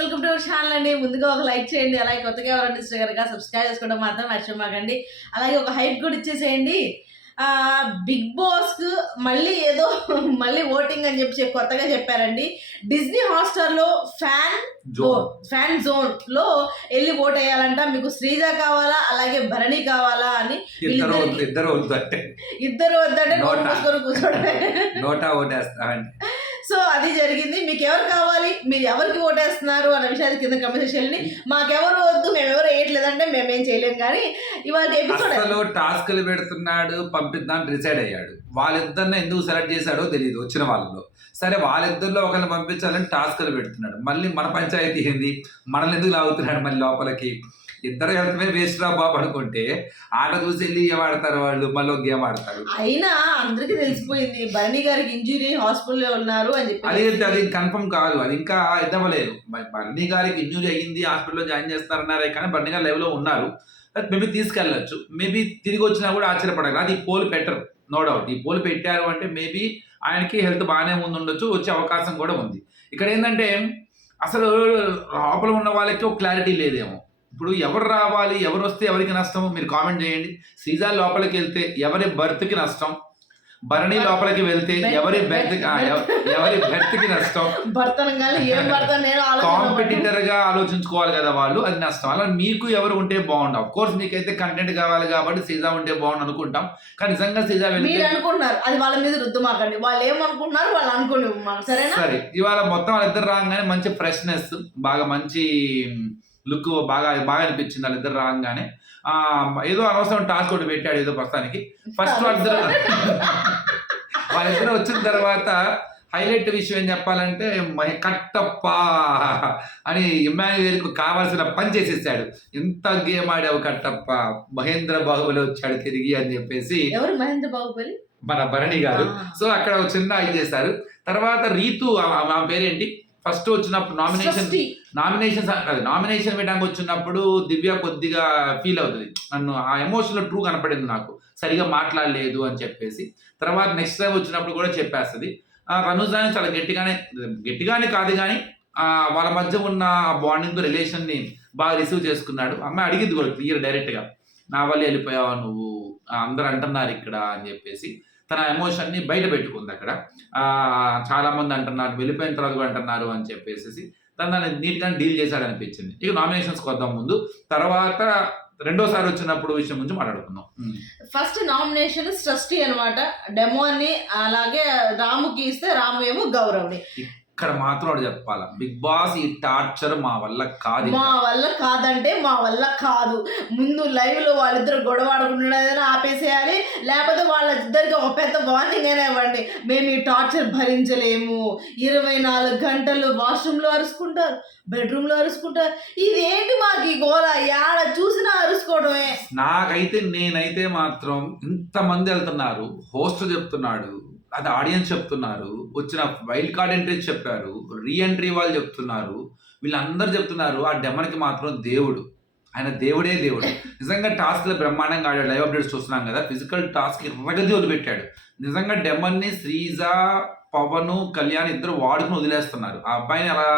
Welcome to our channel అండి. ముందుగా ఒక లైక్ చేయండి, అలాగే కొత్తగా ఎవరైనా ఇస్తే కనుక సబ్స్క్రైబ్ చేసుకోవడం మాత్రం మర్చిపోకండి. అలాగే ఒక హైప్ కూడా ఇచ్చేసేయండి. బిగ్ బాస్ మళ్ళీ ఓటింగ్ అని చెప్పి కొత్తగా చెప్పారండి. డిజ్నీ హాట్‌స్టార్‌లో ఫ్యాన్ జోన్ లో వెళ్ళి ఓట్ వేయాలంట. మీకు శ్రీజ కావాలా అలాగే భరణి కావాలా అని ఇద్దరు వద్దంటే నోట్ మూసుకొని కూర్చోడమే. నోటా ఓటేస్తామండి. సో అది జరిగింది. మీకు ఎవరు కావాలి, మీరు ఎవరికి ఓటేస్తున్నారు అన్న విషయాన్ని కింద కమెంట్ సెక్షన్‌ని మాకెవరు వద్దు, మేమెవరు వేయట్లేదంటే మేమేం చేయలేం. కానీ ఇవాళ ఎపిసోడ్ టాస్క్లు పెడుతున్నాడు, పంపిద్దాం డిసైడ్ అయ్యాడు. వాళ్ళిద్దరిని ఎందుకు సెలెక్ట్ చేశాడో తెలియదు వచ్చిన వాళ్ళలో. సరే వాళ్ళిద్దరిలో ఒకరిని పంపించాలని టాస్క్లు పెడుతున్నాడు. మళ్ళీ మన పంచాయతీ ఏంది, మనల్ని ఎందుకు లాగుతున్నాడు మళ్ళీ లోపలికి. ఇద్దరు వెళ్తమే వేస్ట్ రా బాబు అనుకుంటే ఆట చూసి వెళ్ళి ఏం ఆడతారు వాళ్ళు, మళ్ళీ గేమ్ ఆడతారు. అయినా అందరికి తెలిసిపోయింది భరణి గారికి ఇంజురీ, హాస్పిటల్లో ఉన్నారు అని చెప్పి. అది కన్ఫర్మ్ కాదు, అది ఇంకా ఇద్దవలేదు. భరణి గారికి ఇంజురీ అయ్యింది, హాస్పిటల్లో జాయిన్ చేస్తారన్నారే కానీ భరణి గారు లైవ్ లో ఉన్నారు. మేబీ తీసుకెళ్ళచ్చు, మేబీ తిరిగి వచ్చినా కూడా ఆశ్చర్యపడగలరు. అది ఈ పోల్ పెట్టరు, నో డౌట్. ఈ పోల్ పెట్టారు అంటే మేబీ ఆయనకి హెల్త్ బాగానే ఉండొచ్చు, వచ్చే అవకాశం కూడా ఉంది. ఇక్కడ ఏంటంటే అసలు లోపల ఉన్న వాళ్ళకి ఒక క్లారిటీ లేదేమో. ఇప్పుడు ఎవరు రావాలి, ఎవరు వస్తే ఎవరికి నష్టం మీరు కామెంట్ చేయండి. సీజన్ లోపలికి వెళ్తే ఎవరి బర్త్కి నష్టం, భరణి లోపలికి వెళ్తే ఎవరి బెర్త్కి నష్టం. కాంపిటీటర్ గా ఆలోచించుకోవాలి కదా వాళ్ళు, అది నష్టం. అలా మీకు ఎవరు ఉంటే బాగుండు. ఆఫ్ కోర్స్ మీకైతే కంటెంట్ కావాలి కాబట్టి సీజా ఉంటే బాగుండు అనుకుంటాం. కానీ నిజంగా సీజా అనుకుంటున్నారు, అది వాళ్ళ మీద రుద్దుమాకండి. వాళ్ళు ఏమనుకుంటున్నారు వాళ్ళు అనుకుని సరే. ఇవాళ మొత్తం వాళ్ళిద్దరు రాగానే మంచి ఫ్రెష్నెస్, బాగా మంచి లుక్ బాగా అనిపించింది వాళ్ళిద్దరు రాగానే. ఏదో అనవసరం టాస్క్ ఒకటి పెట్టాడు ఏదో ప్రస్తుతానికి. ఫస్ట్ వాళ్ళిద్దరు వచ్చిన తర్వాత హైలైట్ విషయం ఏం చెప్పాలంటే కట్టప్ప అని ఇమ్మాన్యుయేల్కు కావాల్సిన పని చేసేసాడు. ఎంత గేమ్ ఆడావు కట్టప్ప, మహేంద్ర బాహుబలి వచ్చాడు తిరిగి అని చెప్పేసి. ఎవరు మహేంద్ర బాహుబలి? మన భరణి గారు. సో అక్కడ ఒక చిన్న ఇది చేశారు. తర్వాత రీతు, ఆ పేరేంటి, ఫస్ట్ వచ్చినప్పుడు నామినేషన్ వేయడానికి వచ్చినప్పుడు దివ్య కొద్దిగా ఫీల్ అవుతుంది. నన్ను ఆ ఎమోషనల్ ట్రూ కనపడింది నాకు, సరిగా మాట్లాడలేదు అని చెప్పేసి. తర్వాత నెక్స్ట్ టైం వచ్చినప్పుడు కూడా చెప్పేస్తుంది. రనుజాని చాలా గట్టిగానే కాదు కానీ వాళ్ళ మధ్య ఉన్న బాండింగ్ రిలేషన్ని బాగా రిసీవ్ చేసుకున్నాడు. అమ్మాయి అడిగింది కూడా క్లియర్ డైరెక్ట్గా, నా వల్ల వెళ్ళిపోయావా నువ్వు, అందరు అంటున్నారు ఇక్కడ అని చెప్పేసి తన ఎమోషన్ని బయట పెట్టుకుంది. అక్కడ చాలా మంది అంటున్నారు, వెళ్ళిపోయిన తర్వాత కూడా అంటున్నారు అని చెప్పేసి దాన్ని నీట్గా డీల్ చేశాడు అనిపించింది. ఇక నామినేషన్స్కి వద్దాం ముందు. తర్వాత రెండోసారి వచ్చినప్పుడు విషయం గురించి మాట్లాడుకుందాం. ఫస్ట్ నామినేషన్ సృష్టి అనమాట. డెమోని అలాగే రాముకి ఇస్తే రాము ఏమో గౌరవ్ని. ఇక్కడ మాత్రం ఒకటి చెప్పాలా, బిగ్ బాస్ ఈ టార్చర్ మా వల్ల కాదు. మా వల్ల కాదు. ముందు లైవ్ లో వాళ్ళిద్దరు గొడవ ఆడుకుంటున్నదైనా ఆపేసేయాలి, లేకపోతే వాళ్ళిద్దరికి ఒక పెద్ద వార్నింగ్ అయినా ఇవ్వండి. మేము ఈ టార్చర్ భరించలేము. 24 గంటలు వాష్రూమ్ లో అరుచుకుంటారు, బెడ్రూమ్ లో అరుచుకుంటారు. ఇదేంటి మాకు ఈ గోల, యాడ చూసినా అరుచుకోవడమే. నేనైతే మాత్రం ఇంతమంది వెళ్తున్నారు, హోస్ట్ చెప్తున్నాడు, అది ఆడియన్స్ చెప్తున్నారు, వచ్చిన వైల్డ్ కార్డ్ ఎంట్రీస్ చెప్పారు, రీ ఎంట్రీ వాళ్ళు చెప్తున్నారు, వీళ్ళందరూ చెప్తున్నారు. ఆ డెమన్కి మాత్రం దేవుడు, ఆయన దేవుడే దేవుడు. నిజంగా టాస్క్లో బ్రహ్మాండంగా ఆడాడు. లైవ్ అప్డేట్స్ చూస్తున్నాం కదా, ఫిజికల్ టాస్క్ ఇరగది వదిలిపెట్టాడు. నిజంగా డెమన్ని శ్రీజ, పవన్, కళ్యాణ్ ఇద్దరు వాడుకుని వదిలేస్తున్నారు. ఆ అబ్బాయిని అలా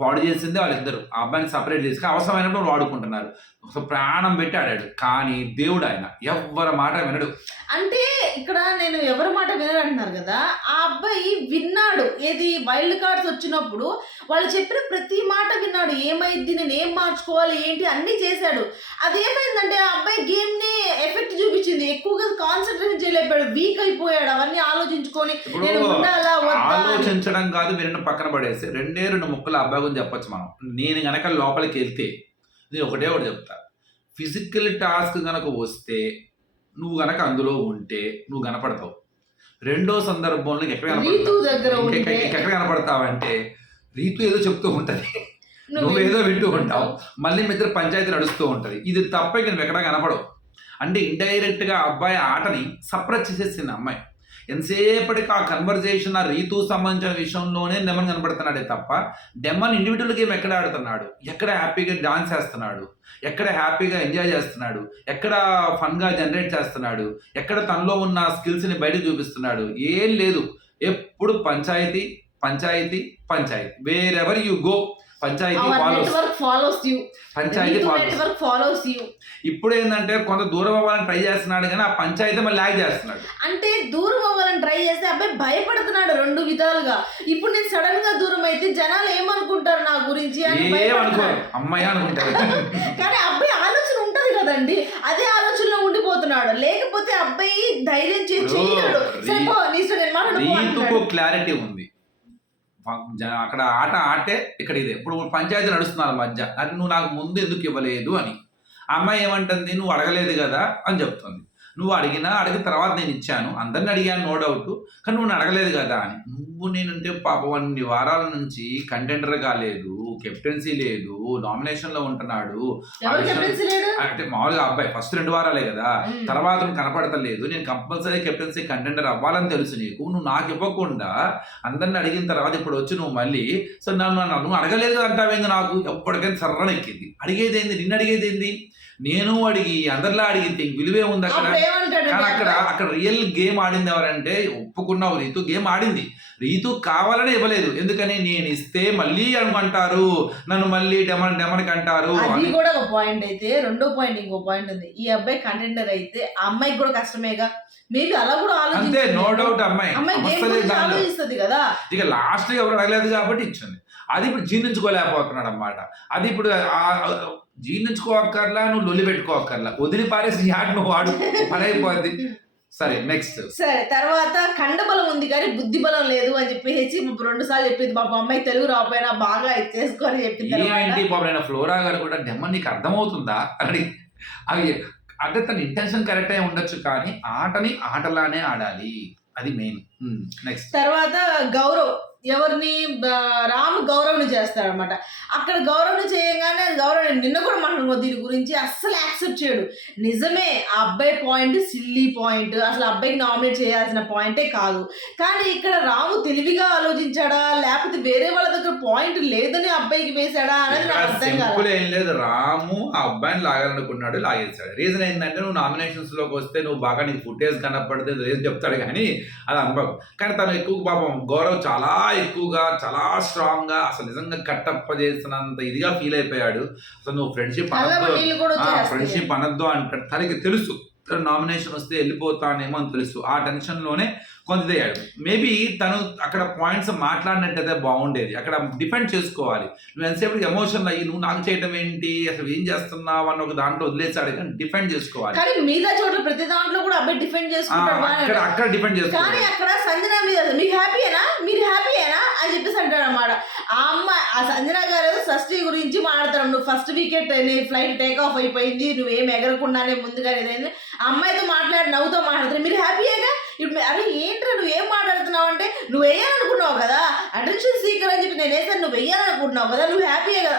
పాడు చేసిందే వాళ్ళిద్దరు. ఆ అబ్బాయిని సపరేట్ చేసుకుని అవసరమైనప్పుడు వాడుకుంటున్నారు. ప్రాణం పెట్టి ఆడాడు. కానీ దేవుడు ఆయన, ఎవరి మాట వినడు. అంటే ఇక్కడ నేను ఎవరి మాట వినడు అంటున్నారు కదా, ఆ అబ్బాయి విన్నాడు. ఏది వైల్డ్ కార్డ్స్ వచ్చినప్పుడు వాళ్ళు చెప్పిన ప్రతి మాట విన్నాడు. ఏమైంది, నేను ఏం మార్చుకోవాలి ఏంటి అన్ని చేశాడు. అదేమైందంటే ఆ అబ్బాయి గేమ్ ని ఎఫెక్ట్ చూపించింది. ఎక్కువగా కాన్సన్ట్రేషన్ చేయలేపాడు, వీక్ అయిపోయాడు. అవన్నీ ఆలోచించుకొని ఆలోచించడం కాదు, మీరు పక్కన పడేసి 2 ముక్కలు అబ్బాయి గురించి చెప్పొచ్చు మనం. నేను గనక లోపలికి వెళ్తే నేను ఒకటే చెప్తా, ఫిజికల్ టాస్క్ గనక వస్తే నువ్వు గనక అందులో ఉంటే నువ్వు కనపడతావు. రెండో సందర్భంలో ఎక్కడ కనపడతావంటే రీతు ఏదో చెప్తూ ఉంటది, నువ్వేదో వింటూ ఉంటావు, మళ్ళీ మీ ఇద్దరు పంచాయతీ నడుస్తూ ఉంటది. ఇది తప్ప ఇక నువ్వు ఎక్కడ కనపడవు. అంటే ఇండైరెక్ట్ గా అబ్బాయి ఆటని సప్రెస్ చేసేసింది అమ్మాయి. ఎంతసేపటికి ఆ కన్వర్జేషన్, ఆ రీతు సంబంధించిన విషయంలోనే డెమన్ కనబడుతున్నాడే తప్ప డెమన్ ఇండివిజువల్ గేమ్ ఎక్కడ ఆడుతున్నాడు, ఎక్కడ హ్యాపీగా డాన్స్ చేస్తున్నాడు, ఎక్కడ హ్యాపీగా ఎంజాయ్ చేస్తున్నాడు, ఎక్కడ ఫన్గా జనరేట్ చేస్తున్నాడు, ఎక్కడ తనలో ఉన్న స్కిల్స్ని బయటకు చూపిస్తున్నాడు, ఏం లేదు. ఎప్పుడు panchayat panchayat panchayat. Wherever you go panchayat follows you. ఇప్పుడు ఏంటంటే కొంత దూరం అవ్వాలని ట్రై చేస్తున్నాడు కానీ ఆ పంచాయతీ మళ్ళీ లాగ్ చేస్తున్నాడు. అంటే దూరం అవ్వాలని ట్రై చేస్తే అబ్బాయి భయపడుతున్నాడు 2 విధాలుగా. ఇప్పుడు నేను సడన్ గా దూరం అయితే జనాలు ఏమనుకుంటారు నా గురించి అని అమ్మాయి అనుకుంటారు. కానీ అబ్బాయి ఆలోచన ఉంటది కదండి, అదే ఆలోచనలో ఉండిపోతున్నాడు. లేకపోతే అబ్బాయి ధైర్యం చేసి క్లారిటీ ఉంది. అక్కడ ఆటే ఇక్కడ ఇదే. ఇప్పుడు పంచాయతీ నడుస్తున్నారు మధ్య, అది నువ్వు నాకు ముందు ఎందుకు ఇవ్వలేదు అని. అమ్మాయి ఏమంటుంది, నువ్వు అడగలేదు కదా అని చెప్తుంది. నువ్వు అడిగిన తర్వాత నేను ఇచ్చాను, అందరిని అడిగాను నో డౌట్, కానీ నువ్వు అడగలేదు కదా అని. నువ్వు నేనంటే పాపం 2 వారాల నుంచి కంటెండర్ కాలేదు, కెప్టెన్సీ లేదు, నామినేషన్ లో ఉంటున్నాడు. అంటే మామూలుగా అబ్బాయి ఫస్ట్ 2 వారాలే కదా, తర్వాత కనపడతలేదు. నేను కంపల్సరీ కెప్టెన్సీ కంటెండర్ అవ్వాలని తెలుసు నీకు, నువ్వు నాకు ఇవ్వకుండా అందరిని అడిగిన తర్వాత ఇప్పుడు వచ్చి నువ్వు మళ్ళీ సో నువ్వు అడగలేదు అంటావేంది. నాకు ఎప్పటికైనా సర్రన ఎక్కింది. అడిగేది ఏంది, నిన్ను అడిగేది ఏంది, నేను అడిగి అందరిలా అడిగితే విలువే ఉంది అక్కడ. కానీ అక్కడ రియల్ గేమ్ ఆడింది ఎవరంటే, ఒప్పుకున్నావు రీతు గేమ్ ఆడింది, రీతు కావాలనే ఇవ్వలేదు. ఎందుకని నేను ఇస్తే మళ్ళీ అనుకుంటారు, నన్ను మళ్ళీ డెమన్కి అంటారు. అది కూడా ఒక పాయింట్ అయితే. రెండో పాయింట్ ఇంకో పాయింట్ ఉంది. ఈ అబ్బాయి కంటెండర్ అయితే ఆ అమ్మాయికి కూడా కష్టమేగా, మేబీ అలా కూడా అంతే. నో డౌట్ అమ్మాయి ఆలోచిస్తుంది కదా. ఇక లాస్ట్ ఎవరు అడగలేదు కాబట్టి ఇచ్చింది. అది ఇప్పుడు జీర్ణించుకోలేకపోతున్నాడు అన్నమాట. అది ఇప్పుడు జీర్ణించుకోక్కర్లా, నువ్వు లొల్లి పెట్టుకోక్కర్లా, వదిలి పారేసి నువ్వు వాడు పని అయిపోద్ది. సరే నెక్స్ట్. సరే తర్వాత కండబలం ఉంది కానీ బుద్ధి బలం లేదు అని చెప్పేసి 2 సార్లు చెప్పింది. మా అమ్మాయి తెలుగు రాకపోయినా బాగా ఇచ్చేసుకొని చెప్పింది. ఏంటి బాబు, ఫ్లోరా గారు కూడా డెమ్మని నీకు అర్థమవుతుందా అని. అవి అంటే తన ఇంటెన్షన్ కరెక్ట్ అయి ఉండొచ్చు, కానీ ఆటని ఆటలానే ఆడాలి, అది మెయిన్. నెక్స్ట్ తర్వాత గౌరవ్ ఎవరిని రాము గౌరవ్ని చేస్తారనమాట. అక్కడ గౌరవ్ని చేయగానే గౌరవ్ నిన్న కూడా మాట్లాడుకో దీని గురించి అస్సలు యాక్సెప్ట్ చేయడు. నిజమే ఆ అబ్బాయి పాయింట్ సిల్లీ పాయింట్, అసలు అబ్బాయికి నామినేట్ చేయాల్సిన పాయింటే కాదు. కానీ ఇక్కడ రాము తెలివిగా ఆలోచించాడా లేకపోతే వేరే వాళ్ళ దగ్గర పాయింట్ లేదని అబ్బాయికి వేసాడా అనేది నాకు అర్థం కాదు. ఏం లేదు, రాము ఆ అబ్బాయిని లాగాలనుకున్నాడు, లాగేశాడు. రీజన్ ఏంటంటే నువ్వు నామినేషన్స్ లోకి వస్తే నువ్వు బాగా నీకు ఫుటేజ్ కనపడితే రీజన్ చెప్తాడు, కానీ అది అనుభవం. కానీ తను ఎక్కువ పాపం గౌరవ్ చాలా ఎక్కువగా చాలా స్ట్రాంగ్ గా అసలు నిజంగా కట్టప్ప చేసినంత ఇదిగా ఫీల్ అయిపోయాడు. అసలు నువ్వు ఫ్రెండ్షిప్ అనద్దు అంటాడు. తనకి తెలుసు నామినేషన్ వస్తే వెళ్ళిపోతానేమో అని తెలుసు. ఆ టెన్షన్ లోనే కొంతదయ్యాడు. మేబీ తను అక్కడ పాయింట్స్ మాట్లాడినట్టయితే బాగుండేది. అక్కడ డిఫెండ్ చేసుకోవాలి. నువ్వు ఎంతసేపు ఎమోషనల్ అయ్యి నువ్వు నాకు చేయడం ఏంటి, అసలు ఏం చేస్తున్నావు అన్న ఒక దాంట్లో వదిలేసాడు, కానీ డిఫెండ్ చేసుకోవాలి. కానీ మిగతా చోట్ల ప్రతి దాంట్లో కూడా అబ్బాయి డిఫెండ్ చేసుకుంటాడు. అక్కడ డిఫెండ్ చేసుకోవాలి. కానీ అక్కడ సంజన మీద మీరు హ్యాపీయేనా అని చెప్పేసి అంటాడు అన్నమాట. ఆ అమ్మాయి ఆ సంజన గారు షష్ఠి గురించి మాట్లాడతాడు. నువ్వు first wicket flight take off అయిపోయింది, నువ్వేం ఎగరకుండానే ముందుగా ఏదైంది ఆ అమ్మాయితో మాట్లాడి నవ్వుతో మాట్లాడతారు. మీరు హ్యాపీయేగా ఇప్పుడు అరే ఏంట్రా నువ్వు ఏం మాట్లాడుతున్నావు అంటే నువ్వు వేయాలనుకున్నావు కదా, అటెన్షన్ సీకర్ అని చెప్పి నేను వేసాను, నువ్వు వేయాలనుకుంటున్నావు కదా, నువ్వు హ్యాపీయే కదా.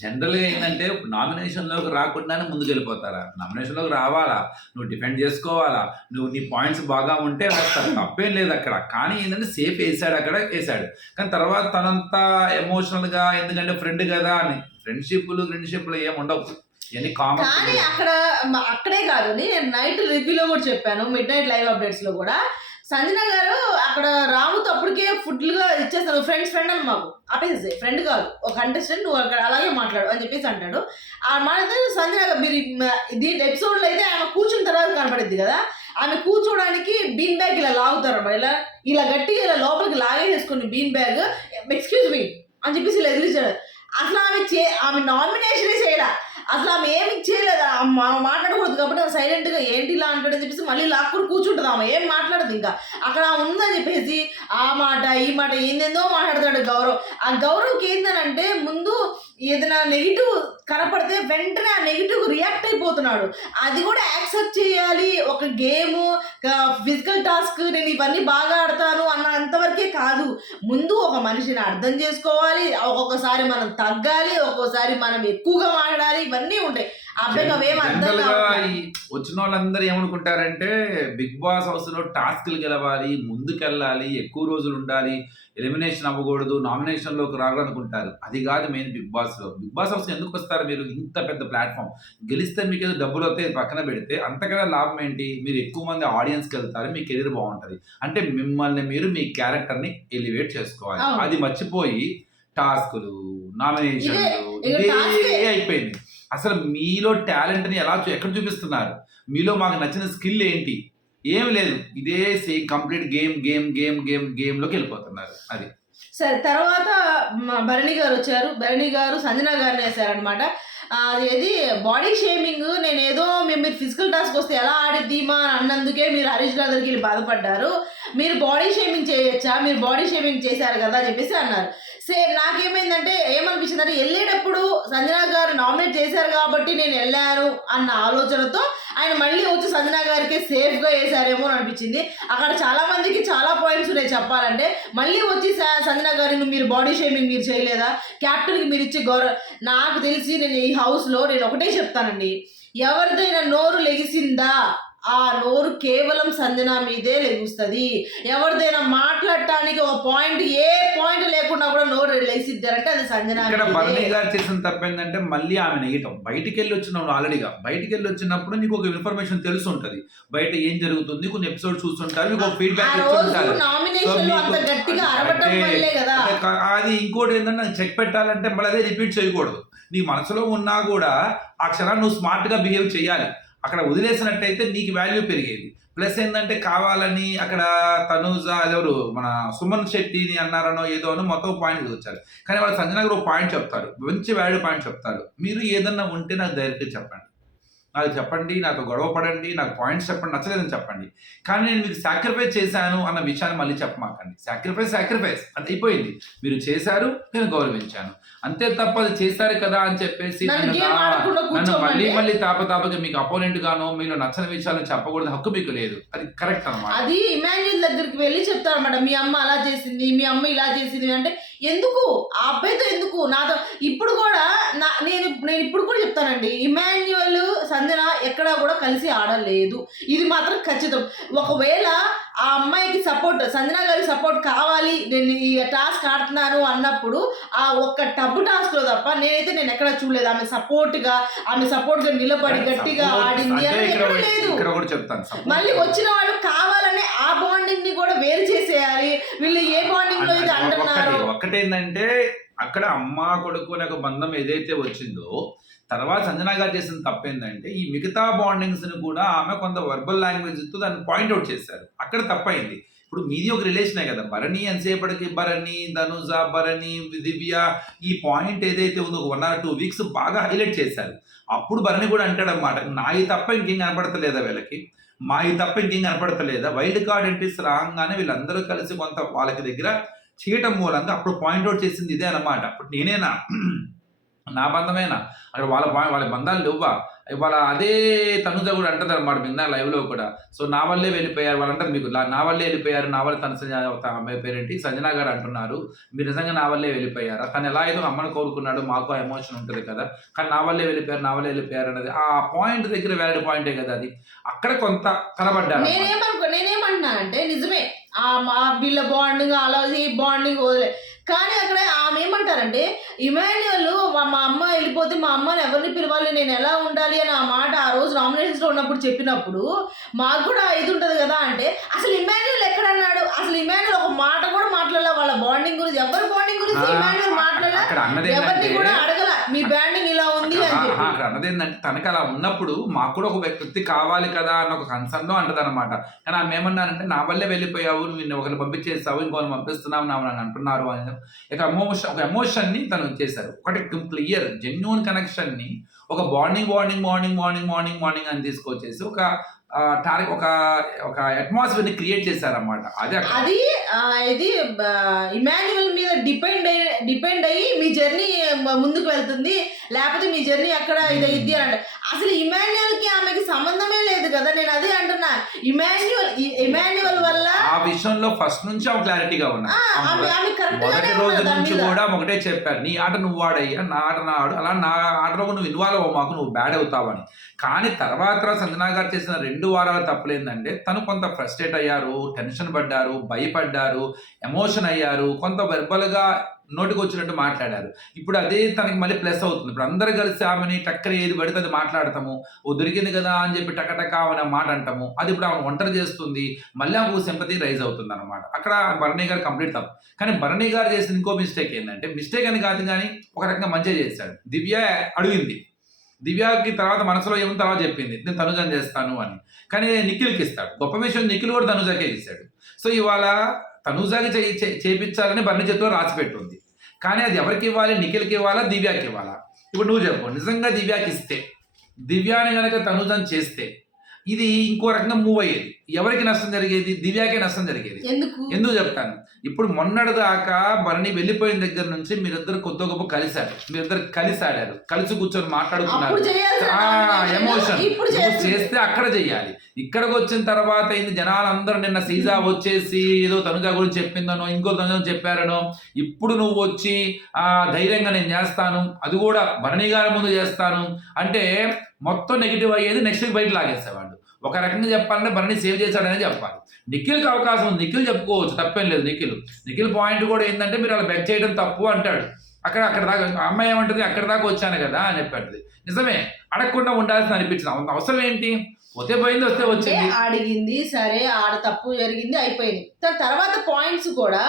జనరల్ గా ఏంటంటే నామినేషన్ లోకి రాకుండానే ముందుకు వెళ్ళిపోతారా, నామినేషన్ లోకి రావాలా, నువ్వు డిఫెండ్ చేసుకోవాలా, నువ్వు నీ పాయింట్స్ బాగా ఉంటే తప్పేం లేదు అక్కడ. కానీ ఏంటంటే సేఫ్ వేసాడు, అక్కడ వేసాడు. కానీ తర్వాత తనంతా ఎమోషనల్ గా, ఎందుకంటే ఫ్రెండ్ కదా అని ఫ్రెండ్షిప్లు ఏమి ఉండవు. కానీ అక్కడే కాదు, నేను నైట్ రివ్యూలో కూడా చెప్పాను, మిడ్ నైట్ లైవ్ అప్డేట్స్ లో కూడా సంజన గారు అక్కడ రాముతో అప్పటికే ఫుడ్లుగా ఇచ్చేస్తాను, ఫ్రెండ్ అని మాకు ఆపేసేసి, ఫ్రెండ్ కాదు ఒక కంటెస్టెంట్, నువ్వు అక్కడ అలాగే మాట్లాడు అని చెప్పేసి అంటాడు. ఆ మాట సంజన గారు మీరు దీంట్లో ఎపిసోడ్లో అయితే ఆమె కూర్చున్న తర్వాత కనపడింది కదా, ఆమె కూర్చోడానికి బీన్ బ్యాగ్ ఇలా లాగుతారు, ఇలా గట్టిగా ఇలా లోపలికి లాగేసుకుని బీన్ బ్యాగ్ ఎక్స్క్యూజ్ మీ అని చెప్పేసి ఇలా ఎదిరించాడు. అసలు ఆమె నామినేషనే చేయలే, అసలు ఆమె ఏమి చేయలేదు, మాట్లాడకూడదు కాబట్టి ఆమె సైలెంట్గా ఏంటి ఇలా అంటాడని చెప్పేసి మళ్ళీ లాక్కుని కూర్చుంటుంది. ఆమె ఏం మాట్లాడదు, ఇంకా అక్కడ ఉందని చెప్పేసి ఆ మాట ఈ మాట ఏందేందో మాట్లాడతాడు గౌరవ్. ఆ గౌరవ్కి ఏంటనంటే ముందు ఏదైనా నెగిటివ్ కనపడితే వెంటనే ఆ నెగిటివ్ రియాక్ట్ అయిపోతున్నాడు. అది కూడా యాక్సెప్ట్ చేయాలి. ఒక గేము ఫిజికల్ టాస్క్ నేను ఇవన్నీ బాగా ఆడతాను అన్న అంతవరకే కాదు, ముందు ఒక మనిషిని అర్థం చేసుకోవాలి, ఒక్కొక్కసారి మనం తగ్గాలి, ఒక్కోసారి మనం ఎక్కువగా మాట్లాడాలి, ఇవన్నీ ఉంటాయి. వచ్చిన వాళ్ళందరూ ఏమనుకుంటారంటే బిగ్ బాస్ హౌస్ లో టాస్క్లు గెలవాలి, ముందుకెళ్ళాలి, ఎక్కువ రోజులు ఉండాలి, ఎలిమినేషన్ అవ్వకూడదు, నామినేషన్ లోకి రావాలనుకుంటారు. అది కాదు మెయిన్ బిగ్ బాస్ లో. బిగ్ బాస్ హౌస్ ఎందుకు వస్తారు మీరు? ఇంత పెద్ద ప్లాట్ఫామ్, గెలిస్తే మీకు ఏదో డబ్బులు వస్తాయి పక్కన పెడితే, అంతకన్నా లాభం ఏంటి? మీరు ఎక్కువ మంది ఆడియన్స్కి వెళ్తారు, మీ కెరీర్ బాగుంటుంది. అంటే మిమ్మల్ని మీరు మీ క్యారెక్టర్ని ఎలివేట్ చేసుకోవాలి. అది మర్చిపోయి టాస్కులు, నామినేషన్ ఇక టాస్కే. ఇదే అయిపోయింది. అసలు మీలో టాలెంట్ని ఎక్కడ చూపిస్తున్నారు? మీలో మాకు నచ్చిన స్కిల్ ఏంటి? ఏం లేదు. ఇదే సేమ్ కంప్లీట్ గేమ్లోకి వెళ్ళిపోతున్నారు. అది సరే, తర్వాత భరణి గారు వచ్చారు. భరణి గారు సంజన గారిని వేశారనమాట. ఏది బాడీ షేమింగ్, నేను ఏదో మీరు ఫిజికల్ టాస్క్ వస్తే ఎలా ఆడిద్దిమా అని అన్నందుకే మీరు హరీష్ గారి దగ్గరికి వెళ్ళి బాధపడ్డారు. మీరు బాడీ షేమింగ్ చేయొచ్చా, మీరు బాడీ షేమింగ్ చేశారు కదా అని చెప్పేసి అన్నారు. సేమ్ నాకేమైందంటే ఏమనిపించిందంటే, వెళ్ళేటప్పుడు సంజన గారు నామినేట్ చేశారు కాబట్టి నేను వెళ్ళాను అన్న ఆలోచనతో ఆయన మళ్ళీ వచ్చి సంజన గారికి సేఫ్గా వేశారేమో అని అనిపించింది. అక్కడ చాలా మందికి చాలా పాయింట్స్ ఉన్నాయి చెప్పాలంటే. మళ్ళీ వచ్చి సంజన గారిని మీరు బాడీ షేమింగ్ మీరు చేయలేదా, క్యాప్టెన్కి మీరు ఇచ్చే గౌరవం. నాకు తెలిసి నేను ఈ హౌస్లో నేను ఒకటే చెప్తానండి, ఎవరిదైనా నోరు లెగిసిందా ఆ నోరు కేవలం సంజన మీదే లెగుస్తుంది. ఎవరిదైనా మాట్లాడటానికి ఒక పాయింట్, ఏ పాయింట్ లేకుండా కూడా నోరు లెగిసిద్దారంటే అది సంజన. ఇక్కడ భరణి గారు చేసిన తప్పు ఏంటంటే మళ్ళీ ఆమె నెగటం. బయటికి వెళ్ళి వచ్చినావు ఆల్రెడీగా. బయటికి వెళ్ళి వచ్చినప్పుడు నీకు ఒక ఇన్ఫర్మేషన్ తెలిసి ఉంటుంది, బయట ఏం జరుగుతుంది, కొన్ని ఎపిసోడ్ చూస్తుంటారు, మీకు ఒక ఫీడ్బ్యాక్ ఇస్తుంటారు. అది ఇంకోటి ఏంటంటే చెక్ పెట్టాలంటే మళ్ళీ అదే రిపీట్ చేయకూడదు. నీ మనసులో ఉన్నా కూడా ఆ క్షణాన్ని నువ్వు స్మార్ట్గా బిహేవ్ చేయాలి. అక్కడ వదిలేసినట్టయితే నీకు వాల్యూ పెరిగేది. ప్లస్ ఏంటంటే కావాలని అక్కడ తనూజ ఎవరు మన సుమన్ శెట్టిని అన్నారనో ఏదోనో మొత్తం పాయింట్ వచ్చారు. కానీ వాళ్ళు సంజన గారు ఒక పాయింట్ చెప్తారు, మంచి వాల్యూ పాయింట్ చెప్తారు. మీరు ఏదన్నా ఉంటే నాకు డైరెక్ట్గా చెప్పండి, నాకు చెప్పండి, నాతో గొడవ పడండి, నాకు పాయింట్స్ చెప్పండి, నచ్చలేదని చెప్పండి. కానీ నేను మీకు సాక్రిఫైస్ చేశాను అన్న విషయాన్ని మళ్ళీ చెప్పమాకండి. సాక్రిఫైస్ అది అయిపోయింది. మీరు చేశారు, నేను గౌరవించాను, అంతే తప్ప అది చేశారు కదా అని చెప్పేసి నన్ను మళ్ళీ తాపతాపగా మీకు అపోనెంట్ గానో మీలో నచ్చని విషయాలను చెప్పకూడదు హక్కు మీకు లేదు. అది కరెక్ట్ అన్నమాట. అది ఇమాన్యుయల్ దగ్గరికి వెళ్ళి చెప్తారన్నమాట, మీ అమ్మ అలా చేసింది, మీ అమ్మ ఇలా చేసింది అంటే ఎందుకు ఆ అబ్బాయితో ఎందుకు నాతో. ఇప్పుడు కూడా నేను ఇప్పుడు కూడా చెప్తానండి, ఇమాన్యుయల్ సంజన ఎక్కడా కూడా కలిసి ఆడలేదు, ఇది మాత్రం ఖచ్చితం. ఒకవేళ ఆ అమ్మాయికి సపోర్ట్, సంజన గారికి సపోర్ట్ కావాలి, నేను ఈ టాస్క్ ఆడుతున్నాను అన్నప్పుడు ఆ ఒక్క టబ్బు టాస్క్ లో తప్ప నేను ఎక్కడ చూడలేదు ఆమె సపోర్ట్ గా నిలబడి గట్టిగా ఆడింది అని ఎక్కడ లేదు. మళ్ళీ వచ్చిన వాళ్ళు కావాలని ఆ బాండింగ్ ని కూడా వేరు చేసేయాలి. వీళ్ళు ఏ బాండింగ్ లో ఇది అంటున్నారు. ఒకటేంటంటే అక్కడ అమ్మ కొడుకు అనే ఒక బంధం ఏదైతే వచ్చిందో, తర్వాత సంజన గారు చేసిన తప్పేందంటే ఈ మిగతా బాండింగ్స్ ని కూడా ఆమె కొంత వర్బల్ లాంగ్వేజ్ తో దాన్ని పాయింట్అవుట్ చేశారు. అక్కడ తప్పైంది. ఇప్పుడు మీది ఒక రిలేషనే కదా, భరణి ఎంతసేపటికి భరణి, ధనుజ, భరణి, దివ్య, ఈ పాయింట్ ఏదైతే ఉందో 1 or 2 weeks బాగా హైలైట్ చేశారు. అప్పుడు భరణి కూడా అంటాడు అన్నమాట, నా ఈ తప్ప ఇంకేం కనపడతలేదా వీళ్ళకి, మా ఈ తప్ప ఇంకేం కనపడతలేదా, వైల్డ్ కార్డ్ ఎంట్రీస్ రాగానే వీళ్ళందరూ కలిసి కొంత వాళ్ళకి దగ్గర చేయటం మూలంగా అప్పుడు పాయింట్అవుట్ చేసింది ఇదే అన్నమాట. అప్పుడు నేనేనా, నా బంధమేనా, అక్కడ వాళ్ళ బంధాలు లేవా. ఇవాళ అదే తనుజ కూడా అంటది అనమాట నిన్న లైవ్లో కూడా. సో నా వల్లే వెళ్ళిపోయారు వాళ్ళు అంటారు, మీకు నా వల్లే వెళ్ళిపోయారు, నా వల్ల అమ్మాయి పేరేంటి సంజన గారు అంటున్నారు, మీరు నిజంగా నా వల్లే వెళ్ళిపోయారా, తను ఎలా అయితే అమ్మను కోరుకున్నాడు, మాకు ఎమోషన్ ఉంటుంది కదా, కానీ నా వల్లే వెళ్ళిపోయారు అనేది ఆ పాయింట్ దగ్గర వ్యాలిడ్ పాయింటే కదా. అది అక్కడ కొంత కనబడ్డారు. నేనేమంటున్నా అంటే నిజమే, వీళ్ళ బాండింగ్ అలా బాండింగ్ వదిలే, కానీ అక్కడ ఆమె ఏమంటారంటే ఇమాన్యుయల్ మా అమ్మ వెళ్ళిపోతే మా అమ్మని ఎవరిని పిలవాలి, నేను ఎలా ఉండాలి అని ఆ మాట ఆ రోజు నామినేషన్స్లో ఉన్నప్పుడు చెప్పినప్పుడు మాకు కూడా ఇది ఉంటుంది కదా. అంటే అసలు ఇమాన్యుయల్ ఎక్కడ అన్నాడు, అసలు ఇమాన్యుయల్ ఒక మాట కూడా మాట్లాడలే వాళ్ళ బాండింగ్ గురించి, ఎవరి బాండింగ్ గురించి ఇమాన్యుయల్ మాట్లాడలే, ఎవరిని కూడా అడగల మీ బాండింగ్ ఇలా ఉంది అని చెప్పి. అక్కడ అన్నది ఏంటంటే తనకు అలా ఉన్నప్పుడు మాకు కూడా ఒక వ్యక్తి కావాలి కదా అన్న ఒక కన్సర్న్లో అంటది అనమాట. కానీ ఆమె ఏమన్నానంటే నా వల్లే వెళ్ళిపోయావు, నిన్ను ఒకరు పంపించేస్తావు, ఇంకొకరు పంపిస్తున్నావు నన్ను అంటున్నారు అని ఒక ఎమోషన్ని తను చేశారు. ఒకటి క్లియర్ జెన్యూన్ కనెక్షన్ ని ఒక బాండింగ్ అని తీసుకొచ్చేసి ఒక అట్మాస్ఫియర్ ని క్రియేట్ చేశారన్నమాట. అది ఇది ఇమాన్యుయల్ మీద డిపెండ్ అయ్యి మీ జర్నీ ముందుకు వెళ్తుంది, లేకపోతే మీ జర్నీ అక్కడ ఇది అని అంటే అసలు ఇమాన్యుయల్ కి ఆమెకి సంబంధమే లేదు కదా. నేను అదే అంటున్నా, ఇమాన్యుయల్ వల్ల ఆ విషయంలో ఫస్ట్ నుంచి ఆమె క్లారిటీగా ఉన్నా. మొదటి రోజు నుంచి కూడా ఒకటే చెప్పారు, నీ ఆట నువ్వు ఆడయ్యా, నా ఆట నా ఆడు, అలా నా ఆటలో నువ్వు ఇన్వాల్వ్ అవ్వ, మాకు నువ్వు బ్యాడ్ అవుతావని. కానీ తర్వాత సంజన గారు చేసిన 2 వారాల తప్పులేందంటే తను కొంత ఫ్రస్ట్రేట్ అయ్యారు, టెన్షన్ పడ్డారు, భయపడ్డారు, ఎమోషన్ అయ్యారు, కొంత వెర్బల్గా నోటికి వచ్చినట్టు మాట్లాడారు. ఇప్పుడు అదే తనకి మళ్ళీ ప్లస్ అవుతుంది. ఇప్పుడు అందరూ కలిసి ఆమెని టక్కన ఏది పడితే అది మాట్లాడతాము. ఓ దొరికింది కదా అని చెప్పి టకటక అనే మాట అంటాము. అది ఇప్పుడు ఆమె ఒంటరి చేస్తుంది. మళ్ళీ ఆమెకు సింపతి రైజ్ అవుతుంది అనమాట. అక్కడ భరణి గారు కంప్లీట్ తప్పు. కానీ భరణి గారు చేసిన ఇంకో మిస్టేక్ ఏంటంటే, మిస్టేక్ అని కాదు కానీ ఒక రకంగా మంచిగా చేశాడు. దివ్య అడిగింది. దివ్యాకి తర్వాత మనసులో ఏమో తర్వాత చెప్పింది, నేను తనుజని చేస్తాను అని. కానీ నిఖిల్కి ఇస్తాడు. గొప్ప విషయం, నిఖిల్ కూడా తనుజాకే ఇస్తాడు. సో ఇవాళ తనుజాకి చేయించాలని భరణి చేతిలో రాసిపెట్టుంది. కానీ అది ఎవరికి ఇవ్వాలి? నిఖిల్కి ఇవ్వాలా, దివ్యాకి ఇవ్వాలా? ఇప్పుడు నువ్వు చెప్పు, నిజంగా దివ్యాకి ఇస్తే, దివ్యాని కనుక తనుజని చేస్తే ఇది ఇంకో రకంగా మూవ్ అయ్యేది. ఎవరికి నష్టం జరిగేది? దివ్యాకే నష్టం జరిగేది. ఎందుకు చెప్తాను. ఇప్పుడు మొన్నటిదాకా భరణి వెళ్ళిపోయిన దగ్గర నుంచి మీరిద్దరు కొత్త గొప్ప కలిశారు, మీరిద్దరు కలిసి ఆడారు, కలిసి కూర్చొని మాట్లాడుకున్నారు. ఎమోషన్ చేస్తే అక్కడ చెయ్యాలి. ఇక్కడికి వచ్చిన తర్వాత ఏంది, జనాలందరూ నిన్న సీజా వచ్చేసి ఏదో తనుజా గురించి చెప్పిందనో ఇంకో తనుజా చెప్పారనో, ఇప్పుడు నువ్వు వచ్చి ధైర్యంగా నేను చేస్తాను, అది కూడా భరణి గారి ముందు చేస్తాను అంటే మొత్తం నెగిటివ్ అయ్యేది. నెక్స్ట్ వీక్ బయట లాగేసేవాడు. ఒక రకంగా చెప్పాలంటే భరణి సేవ్ చేశాడనే చెప్పాలి. నిఖిల్కి అవకాశం ఉంది, నిఖిల్ చెప్పుకోవచ్చు, తప్పేం లేదు. నిఖిల్ పాయింట్ కూడా ఏంటంటే, మీరు అలా బెక్ చేయడం తప్పు అంటాడు. అక్కడ దాకా అమ్మాయి ఏమంటుంది, అక్కడ దాకా వచ్చాను కదా అని చెప్పాడు. నిజమే, అడగకుండా ఉండాల్సిన అనిపించింది. అవసరం ఏంటి? పోతే పోయింది, వస్తే వచ్చింది. అడిగింది సరే, ఆడ తప్పు జరిగింది, అయిపోయింది. తర్వాత పాయింట్స్ కూడా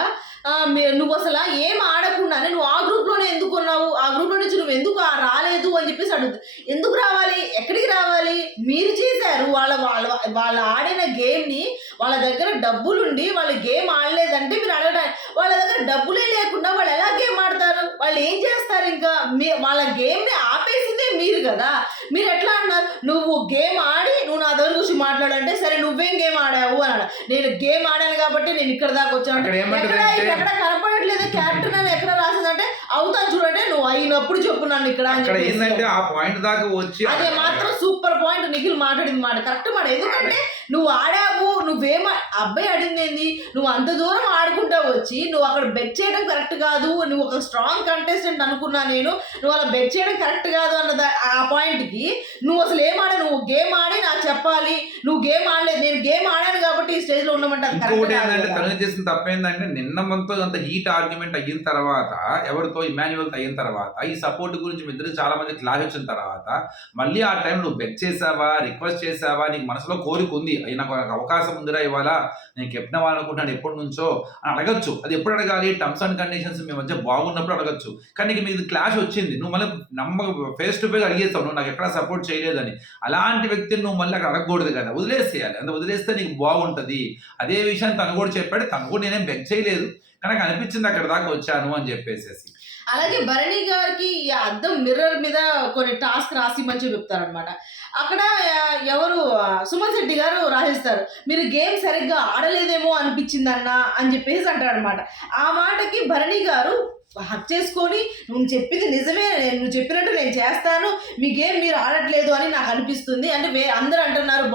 నువ్వు అసలు ఏం ఆడకుండానే నువ్వు ఆ గ్రూప్ లోనే ఎందుకు ఉన్నావు, ఆ గ్రూప్ లో నుంచి నువ్వు ఎందుకు రాలేదు అని చెప్పేసి అడుగుతుంది. ఎందుకు రావాలి, ఎక్కడికి రావాలి? మీరు చేశారు. వాళ్ళ ఆడిన గేమ్ ని, వాళ్ళ దగ్గర డబ్బులుండి వాళ్ళు గేమ్ ఆడలేదంటే మీరు అడగడానికి, వాళ్ళ దగ్గర డబ్బులే లేకుండా వాళ్ళు ఎలా గేమ్ ఆడతారు? వాళ్ళు ఏం చేస్తారు? ఇంకా వాళ్ళ గేమ్ ని ఆపేసిందే మీరు కదా. మీరు ఎట్లా అన్నారు, నువ్వు గేమ్ ఆడి నువ్వు నా దగ్గర గురించి మాట్లాడంటే, సరే నువ్వేం గేమ్ ఆడావు అని. నేను గేమ్ ఆడాను కాబట్టి నేను ఇక్కడ దాకా వచ్చాను. ఎక్కడ కనపడట్లేదు క్యాప్టెన్ అని ఎక్కడ రాసిందంటే, అవుతాను చూడండి, నువ్వు అయినప్పుడు చెప్పు నన్ను ఇక్కడ అని చెప్పి ఆ పాయింట్ దాకా వచ్చి, అదే మాత్రం సూపర్ పాయింట్. నిఖిల్ మాట్లాడింది మాట కరెక్ట్ మాట. ఎందుకంటే నువ్వు ఆడావు, నువ్వేం అబ్బాయి అడిగింది, నువ్వు అంత దూరం ఆడుకుంటా వచ్చి నువ్వు అక్కడ బెట్ చేయడం కరెక్ట్ కాదు, నువ్వు ఒక స్ట్రాంగ్ కంటెస్టెంట్ అనుకున్నా నేను, నువ్వు అలా బెట్ చేయడం కరెక్ట్ కాదు అన్న ఆ పాయింట్ కి నువ్వు అసలు ఏం ఆడా, నువ్వు గేమ్ ఆడి నాకు చెప్పాలి, నువ్వు గేమ్ ఆడలేదు, నేను గేమ్ ఆడాను కాబట్టి ఈ స్టేజ్ లో ఉండమంటారు. తను చేసిన తప్పేందంటే, నిన్న మనతో అంత హీట్ ఆర్గ్యుమెంట్ అయిన తర్వాత, ఎవరితో ఇమాన్యువల్ అయిన తర్వాత, ఈ సపోర్ట్ గురించి మీ ఇద్దరు చాలా మంది క్లాస్ వచ్చిన తర్వాత, మళ్ళీ ఆ టైం నువ్వు బెట్ చేసావా, రిక్వెస్ట్ చేసావా, నీకు మనసులో కోరిక ఉంది, నాకు అవకాశం ఉందిరా ఇవాళ, నేను కెప్టెన్ అవ్వాలనుకుంటున్నాను ఎప్పటి నుంచో అని అడగచ్చు. అది ఎప్పుడు అడగాలి? టర్మ్స్ అండ్ కండిషన్స్ మీ మధ్య బాగున్నప్పుడు అడగచ్చు. కానీ నీకు మీది క్లాష్ వచ్చింది, నువ్వు మళ్ళీ ఫేస్ టు ఫేస్ అడిగేస్తావు, నువ్వు నాకు ఎక్కడ సపోర్ట్ చేయలేదని. అలాంటి వ్యక్తిని నువ్వు మళ్ళీ అక్కడ అడగకూడదు కదా, వదిలేసేయాలి. అంత వదిలేస్తే నీకు బాగుంటుంది. అదే విషయాన్ని తను కూడా చెప్పాడు, తను కూడా నేనేం బెక్ చేయలేదు, కానీ నాకు అనిపించింది అక్కడ దాకా వచ్చాను అని చెప్పేసి. అలాగే భరణి గారికి ఈ అద్దం మిర్రర్ మీద కొన్ని టాస్క్ రాసిమని చెప్తారనమాట. అక్కడ ఎవరు సుమన్ శెట్టి గారు రాసిస్తారు, మీరు గేమ్ సరిగ్గా ఆడలేదేమో అనిపించిందన్న అని చెప్పేసి అంటారు అనమాట. ఆ మాటకి భరణి గారు హక్ చేసుకొని, నువ్వు చెప్పింది నిజమే, నువ్వు చెప్పినట్టు నేను చేస్తాను, మీ గేమ్ మీరు ఆడట్లేదు అని నాకు అనిపిస్తుంది అంటే, అందరూ అంటున్నారు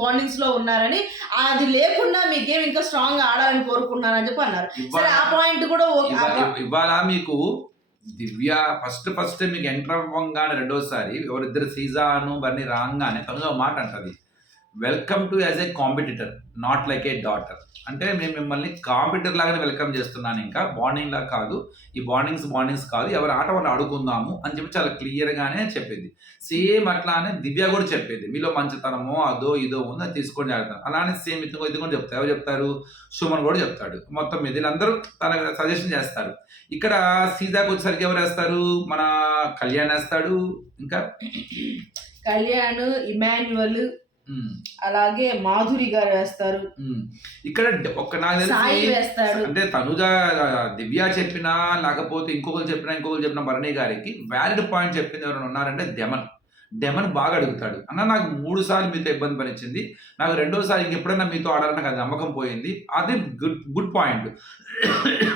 బాండింగ్స్ లో ఉన్నారని, అది లేకుండా మీ గేమ్ ఇంకా స్ట్రాంగ్ గా ఆడాలని కోరుకున్నారని చెప్పి అన్నారు. సరే, ఆ పాయింట్ కూడా ఇవాళ మీకు దివ్య ఫస్ట్ మీకు ఎంటర్ అవ్వగానే రెండోసారి ఎవరిద్దరు సీజాను బర్ని రాగానే తను మాట అంటది, welcome to as a competitor, not like a daughter. అంటే నేను మిమ్మల్ని కాంపిటీటర్ లాగానే వెల్కమ్ చేస్తున్నాను, ఇంకా బాండింగ్ లాగా కాదు, ఈ బాండింగ్స్ కాదు, ఎవరి ఆట వాళ్ళు ఆడుకుందాము అని చెప్పి చాలా క్లియర్గానే చెప్పింది. సేమ్ అట్లానే దివ్య కూడా చెప్పింది, మీలో మంచితనమో అదో ఇదో ఉందో తీసుకొని ఆడతాను. అలానే సేమ్ ఇది కూడా చెప్తారు. ఎవరు చెప్తారు? సుమన్ కూడా చెప్తాడు. మొత్తం మీద వీళ్ళందరూ తన సజెషన్ చేస్తారు. ఇక్కడ సీజాకి వచ్చేసరికి ఎవరు వేస్తారు? మన కళ్యాణ్ వేస్తాడు, ఇంకా కళ్యాణ్, ఇమాన్యువల్, అలాగే మాధురి గారు వేస్తారు. ఇక్కడ ఒక అంటే తనుజ దివ్య చెప్పినా లేకపోతే ఇంకొకరు చెప్పినా భరణి గారికి వ్యాలిడ్ పాయింట్ చెప్పింది ఎవరైనా ఉన్నారంటే డెమన్ బాగా అడుగుతాడు, అన్న నాకు 3 సార్లు మీతో ఇబ్బంది పనిచ్చింది, నాకు 2వ సారి ఇంకెప్పుడైనా మీతో ఆడాలని నాకు అది నమ్మకం పోయింది. అది గుడ్ పాయింట్.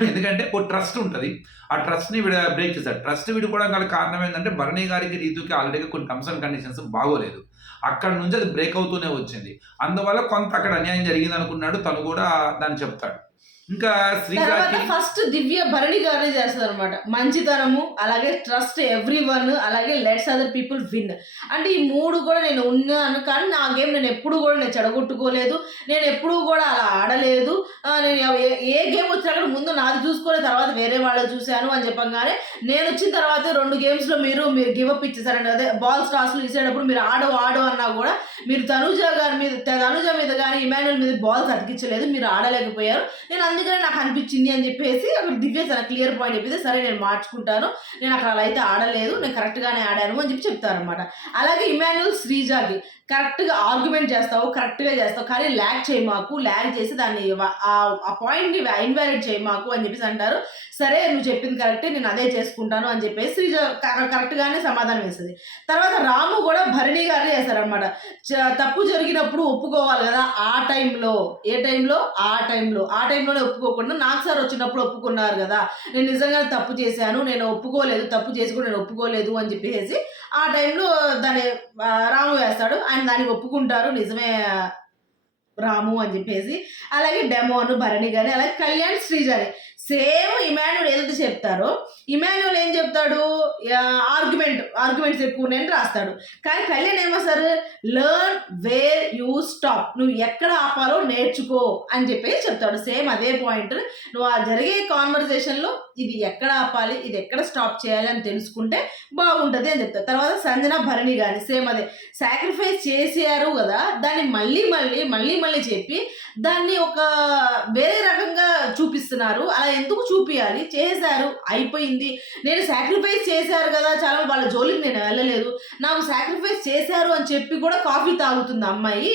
ఎందుకంటే ఒక ట్రస్ట్ ఉంటుంది, ఆ ట్రస్ట్ని బ్రేక్ చేశాడు. ట్రస్ట్ విడిపోవడం గల కారణం ఏంటంటే, భరణి గారికి రీతుకి ఆల్రెడీ కొన్ని టర్మ్స్ అండ్ కండిషన్స్ బాగోలేదు, అక్కడ నుంచి అది బ్రేక్ అవుతూనే వచ్చింది. అందువల్ల కొంత అక్కడ అన్యాయం జరిగింది అనుకున్నాడు, తను కూడా దాన్ని చెప్తాడు. ఇంకా తర్వాత శ్రీజాకి ఫస్ట్ దివ్య భరణి గారిని చేస్తుంది అనమాట. మంచితనము, అలాగే ట్రస్ట్ ఎవ్రీ వన్, అలాగే లెట్స్ అదర్ పీపుల్ విన్. అంటే ఈ 3 కూడా నేను ఉన్నాను, కానీ నా గేమ్ నేను ఎప్పుడు కూడా నేను చెడగొట్టుకోలేదు, నేను ఎప్పుడూ కూడా అలా ఆడలేదు. నేను ఏ గేమ్ వచ్చినా కూడా ముందు నాది చూసుకునే తర్వాత వేరే వాళ్ళది చూశాను అని చెప్పంగానే, నేను వచ్చిన తర్వాత 2 గేమ్స్లో మీరు గివప్ ఇచ్చేసారండి. అదే బాల్స్ టాస్లు ఇచ్చేటప్పుడు మీరు ఆడు అన్నా కూడా మీరు తనుజ మీద కానీ ఇమాన్యుల్ మీద బాల్స్ అతికించలేదు, మీరు ఆడలేకపోయారు. నేను అందుకనే నాకు అనిపించింది అని చెప్పేసి అక్కడ దివ్య తన క్లియర్ పాయింట్ చెప్పేసి, సరే నేను మార్చుకుంటాను, నేను అక్కడ అలా అయితే ఆడలేదు, నేను కరెక్ట్గానే ఆడాను అని చెప్పి చెప్తారనమాట. అలాగే ఇమాన్యుల్ శ్రీజాకి కరెక్ట్గా ఆర్గ్యుమెంట్ చేస్తావు, కరెక్ట్గా చేస్తావు, కానీ ల్యాగ్ చేయి మాకు, ల్యాగ్ చేసి దాన్ని ఆ పాయింట్ని ఇన్వాలిడ్ చేయి మాకు అని చెప్పేసి అంటారు. సరే నువ్వు చెప్పింది కరెక్టే, నేను అదే చేసుకుంటాను అని చెప్పేసి శ్రీజ కరెక్ట్గానే సమాధానం వేస్తుంది. తర్వాత రాము కూడా భరణి గారిని చేస్తారనమాట. తప్పు జరిగినప్పుడు ఒప్పుకోవాలి కదా, ఆ టైంలోనే ఒప్పుకోకుండా నాకు సార్ వచ్చినప్పుడు ఒప్పుకున్నారు కదా, నేను నిజంగానే తప్పు చేశాను, నేను ఒప్పుకోలేదు, తప్పు చేసి కూడా నేను ఒప్పుకోలేదు అని చెప్పేసి ఆ టైంలో దాన్ని రాము వేస్తాడు. ఆయన దానికి ఒప్పుకుంటారు, నిజమే రాము అని చెప్పేసి. అలాగే డెమోను భరణి గాని, అలాగే కళ్యాణ్ శ్రీజాని సేమ్ ఇమాన్యుల్ ఏదైతే చెప్తారో, ఇమాన్యుల్ ఏం చెప్తాడు, ఆర్గ్యుమెంట్స్ ఎక్కువ నేను రాస్తాడు. కానీ కళ్యాణ్ ఏమొస్తారు, లెర్న్ వేర్ యూ స్టాప్, నువ్వు ఎక్కడ ఆపాలో నేర్చుకో అని చెప్పేసి చెప్తాడు. సేమ్ అదే పాయింట్, నువ్వు ఆ జరిగే కాన్వర్సేషన్లో ఇది ఎక్కడ ఆపాలి, ఇది ఎక్కడ స్టాప్ చేయాలి అని తెలుసుకుంటే బాగుంటుంది అని చెప్తారు. తర్వాత సంజన భరణి కానీ సేమ్ అదే, సాక్రిఫైస్ చేసారు కదా, దాన్ని మళ్ళీ చెప్పి దాన్ని ఒక వేరే రకంగా చూపిస్తున్నారు. అలా ఎందుకు చూపియాలి, చేశారు అయిపోయింది, నేను సాక్రిఫైస్ చేశారు కదా, చాలా వాళ్ళ జోలికి నేను వెళ్ళలేదు, నాకు సాక్రిఫైస్ చేశారు అని చెప్పి కూడా కాఫీ తాగుతుంది అమ్మాయి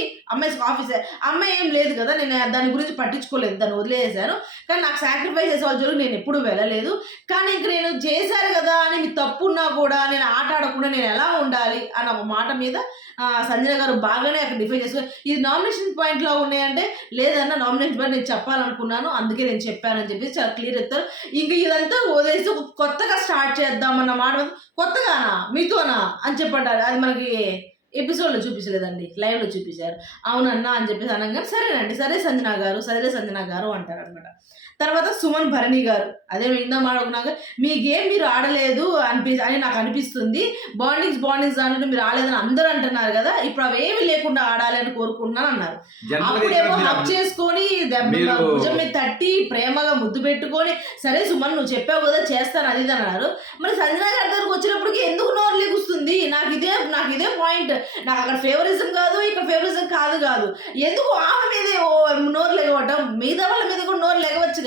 కాఫీ, అమ్మాయి ఏం లేదు కదా, నేను దాని గురించి పట్టించుకోలేదు, దాన్ని వదిలేసాను. కానీ నాకు సాక్రిఫైస్ చేసే వాళ్ళ జోలికి నేను ఎప్పుడు వెళ్ళలేదు. కానీ ఇంక నేను చేశారు కదా అని మీ తప్పున్నా కూడా నేను ఆట ఆడకుండా నేను ఎలా ఉండాలి అని ఒక మాట మీద సంజన గారు బాగానే అక్కడ డిఫైన్ చేసుకో. ఇది నామినేషన్ పాయింట్లో ఉన్నాయంటే, లేదన్నా నామినేషన్ పాయింట్ నేను చెప్పాలనుకున్నాను, అందుకే నేను చెప్పానని చెప్పేసి చాలా క్లియర్ ఎత్తారు. ఇంక ఇదంతా వదిలేసి కొత్తగా స్టార్ట్ చేద్దామన్న మాట, కొత్తగానా మీతోనా అని చెప్పంటారు. అది మనకి ఎపిసోడ్లో చూపించలేదండి, లైవ్లో చూపించారు. అవునన్నా అని చెప్పేసి అనగానే సరే సంజన గారు అంటారు అనమాట. తర్వాత సుమన్ భరణి గారు, అదే ఇందాం ఆడుకున్నాక మీ గేమ్ మీరు ఆడలేదు అని నాకు అనిపిస్తుంది, బాండింగ్స్ అంటే మీరు ఆడలేదని అందరూ అంటున్నారు కదా, ఇప్పుడు అవేమి లేకుండా ఆడాలి అని కోరుకుంటున్నాను అన్నారు. అప్పుడేమో హక్ చేసుకొని భుజం మీద తట్టి ప్రేమగా ముద్దు పెట్టుకొని, సరే సుమన్ నువ్వు చెప్పావు కదా చేస్తాను అది అన్నారు. మరి సంజన గారి దగ్గరకు వచ్చినప్పటికీ ఎందుకు నోరు లెగుస్తుంది, నాకు ఇదే పాయింట్, నాకు అక్కడ ఫేవరిజం కాదు, ఇక్కడ ఫేవరిజం కాదు, ఎందుకు ఆమె మీదే నోరు లెగవటం, మిగతా వాళ్ళ మీద కూడా నోరు లెగవచ్చు కదా.